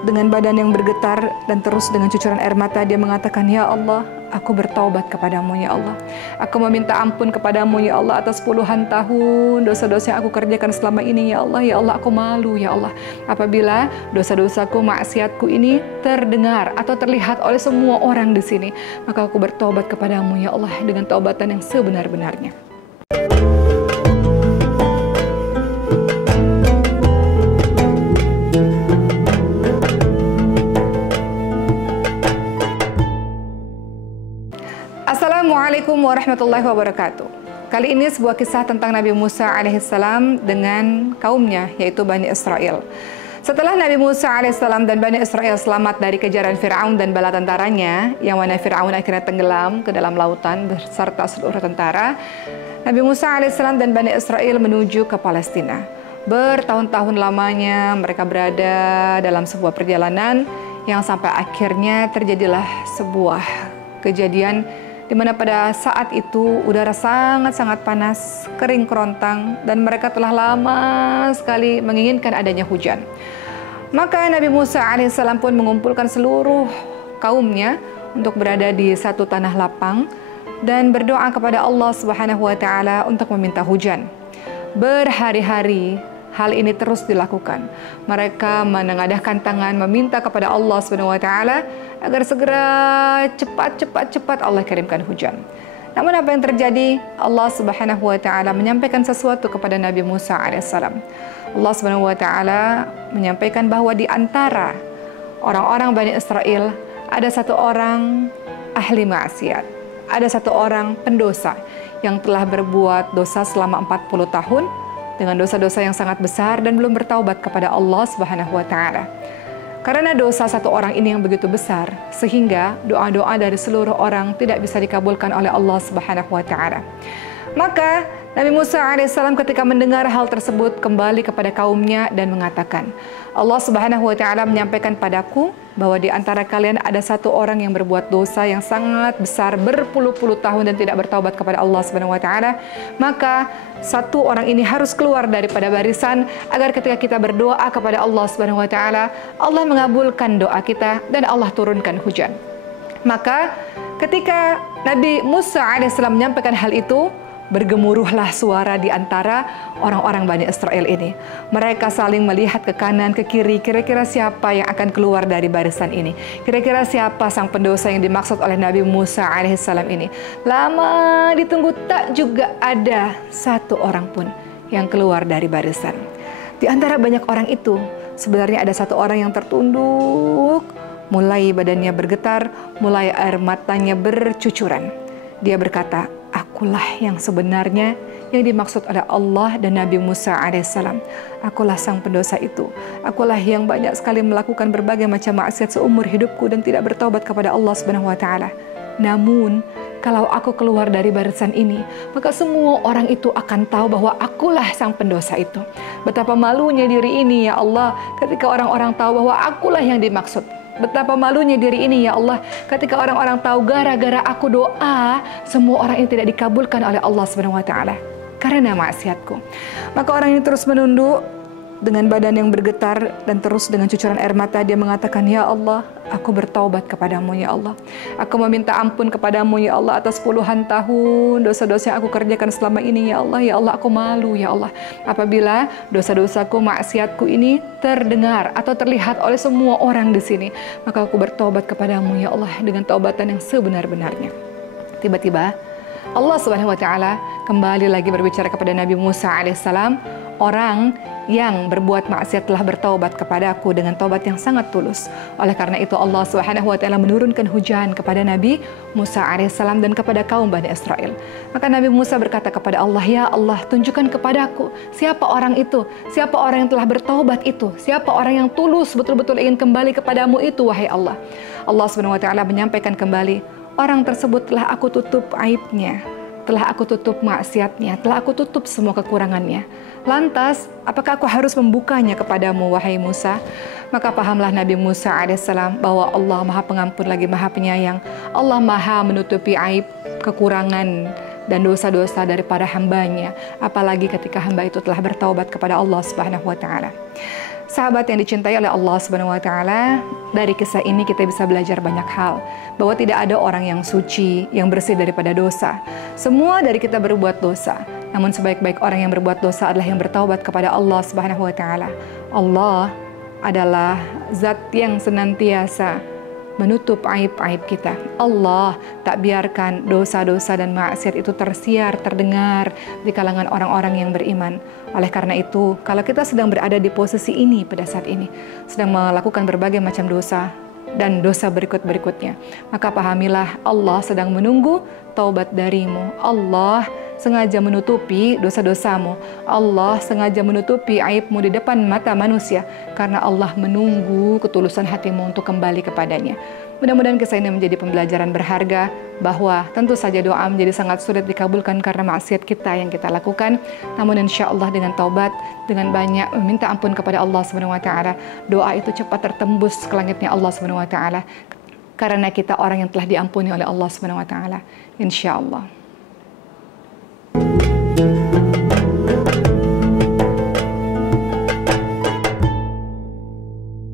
dengan badan yang bergetar dan terus dengan cucuran air mata dia mengatakan, "Ya Allah, aku bertaubat kepadamu ya Allah. Aku meminta ampun kepadamu ya Allah atas puluhan tahun dosa-dosa yang aku kerjakan selama ini ya Allah. Ya Allah, aku malu ya Allah apabila dosa-dosaku, maksiatku ini terdengar atau terlihat oleh semua orang di sini. Maka aku bertaubat kepadamu ya Allah dengan taubatan yang sebenar-benarnya." Assalamualaikum warahmatullahi wabarakatuh. Kali ini sebuah kisah tentang Nabi Musa alaihissalam dengan kaumnya, yaitu Bani Israel. Setelah Nabi Musa alaihissalam dan Bani Israel selamat dari kejaran Fir'aun dan bala tentaranya, yang mana Fir'aun akhirnya tenggelam ke dalam lautan beserta seluruh tentara, Nabi Musa alaihissalam dan Bani Israel menuju ke Palestina. Bertahun-tahun lamanya mereka berada dalam sebuah perjalanan yang sampai akhirnya terjadilah sebuah kejadian di mana pada saat itu udara sangat-sangat panas, kering kerontang, dan mereka telah lama sekali menginginkan adanya hujan. Maka Nabi Musa alaihissalam pun mengumpulkan seluruh kaumnya untuk berada di satu tanah lapang dan berdoa kepada Allah Subhanahu wa Ta'ala untuk meminta hujan. Berhari-hari hal ini terus dilakukan. Mereka menengadahkan tangan meminta kepada Allah Subhanahu wa Ta'ala agar segera cepat Allah kirimkan hujan. Namun apa yang terjadi? Allah Subhanahu wa Ta'ala menyampaikan sesuatu kepada Nabi Musa alaihissalam. Allah Subhanahu wa Ta'ala menyampaikan bahwa di antara orang-orang Bani Israel ada satu orang ahli maksiat, ada satu orang pendosa yang telah berbuat dosa selama 40 tahun dengan dosa-dosa yang sangat besar dan belum bertaubat kepada Allah Subhanahu wa Ta'ala. Karena dosa satu orang ini yang begitu besar, sehingga doa-doa dari seluruh orang tidak bisa dikabulkan oleh Allah Subhanahu wa Ta'ala. Maka Nabi Musa alaihissalam ketika mendengar hal tersebut kembali kepada kaumnya dan mengatakan, Allah Subhanahu wa Ta'ala menyampaikan padaku bahwa di antara kalian ada satu orang yang berbuat dosa yang sangat besar berpuluh-puluh tahun dan tidak bertaubat kepada Allah Subhanahu wa Ta'ala. Maka satu orang ini harus keluar daripada barisan agar ketika kita berdoa kepada Allah Subhanahu wa Ta'ala, Allah mengabulkan doa kita dan Allah turunkan hujan. Maka ketika Nabi Musa alaihissalam menyampaikan hal itu, bergemuruhlah suara di antara orang-orang Bani Israel ini. Mereka saling melihat ke kanan, ke kiri, kira-kira siapa yang akan keluar dari barisan ini? Kira-kira siapa sang pendosa yang dimaksud oleh Nabi Musa alaihissalam ini? Lama ditunggu tak juga ada satu orang pun yang keluar dari barisan. Di antara banyak orang itu, sebenarnya ada satu orang yang tertunduk, mulai badannya bergetar, mulai air matanya bercucuran. Dia berkata, "Akulah yang sebenarnya yang dimaksud oleh Allah dan Nabi Musa alaihissalam. Akulah sang pendosa itu. Akulah yang banyak sekali melakukan berbagai macam maksiat seumur hidupku dan tidak bertaubat kepada Allah Subhanahu wa Ta'ala. Namun, kalau aku keluar dari barisan ini, maka semua orang itu akan tahu bahwa akulah sang pendosa itu. Betapa malunya diri ini ya Allah ketika orang-orang tahu bahwa akulah yang dimaksud. Betapa malunya diri ini ya Allah ketika orang-orang tahu gara-gara aku doa semua orang ini tidak dikabulkan oleh Allah Subhanahu wa Ta'ala karena maksiatku." Maka orang ini terus menunduk dengan badan yang bergetar dan terus dengan cucuran air mata dia mengatakan, "Ya Allah, aku bertaubat kepadamu ya Allah. Aku meminta ampun kepadamu ya Allah atas puluhan tahun dosa-dosa yang aku kerjakan selama ini ya Allah. Ya Allah, aku malu ya Allah apabila dosa-dosaku, maksiatku ini terdengar atau terlihat oleh semua orang di sini. Maka aku bertaubat kepadamu ya Allah dengan taubatan yang sebenar-benarnya." Tiba-tiba Allah Subhanahu wa Ta'ala kembali lagi berbicara kepada Nabi Musa alaihissalam, "Orang yang berbuat maksiat telah bertaubat kepadaku dengan taubat yang sangat tulus." Oleh karena itu Allah Subhanahu wa Ta'ala menurunkan hujan kepada Nabi Musa alaihissalam dan kepada kaum Bani Israel. Maka Nabi Musa berkata kepada Allah, "Ya Allah, tunjukkan kepadaku siapa orang itu, siapa orang yang telah bertaubat itu, siapa orang yang tulus betul-betul ingin kembali kepadamu itu, wahai Allah." Allah Subhanahu wa Ta'ala menyampaikan kembali, "Orang tersebut telah aku tutup aibnya, telah aku tutup maksiatnya, telah aku tutup semua kekurangannya. Lantas, apakah aku harus membukanya kepadamu, wahai Musa?" Maka pahamlah Nabi Musa alaihissalam bahwa Allah Maha Pengampun lagi Maha Penyayang. Allah Maha menutupi aib, kekurangan, dan dosa-dosa daripada hambanya, apalagi ketika hamba itu telah bertaubat kepada Allah Subhanahu wa Ta'ala. Sahabat yang dicintai oleh Allah Subhanahu wa taala, dari kisah ini kita bisa belajar banyak hal, bahwa tidak ada orang yang suci, yang bersih daripada dosa. Semua dari kita berbuat dosa. Namun sebaik-baik orang yang berbuat dosa adalah yang bertaubat kepada Allah Subhanahu wa taala. Allah adalah zat yang senantiasa menutup aib-aib kita. Allah tak biarkan dosa-dosa dan maksiat itu tersiar, terdengar di kalangan orang-orang yang beriman. Oleh karena itu, kalau kita sedang berada di posisi ini pada saat ini, sedang melakukan berbagai macam dosa dan dosa berikut-berikutnya, maka pahamilah Allah sedang menunggu taubat darimu. Allah sengaja menutupi dosa-dosamu. Allah sengaja menutupi aibmu di depan mata manusia karena Allah menunggu ketulusan hatimu untuk kembali kepadanya. Mudah-mudahan kisah ini menjadi pembelajaran berharga bahwa tentu saja doa menjadi sangat sulit dikabulkan karena maksiat kita yang kita lakukan. Namun insya Allah dengan taubat, dengan banyak meminta ampun kepada Allah Subhanahu wa taala, doa itu cepat tertembus ke langitnya Allah Subhanahu wa taala karena kita orang yang telah diampuni oleh Allah Subhanahu wa taala. Insya Allah.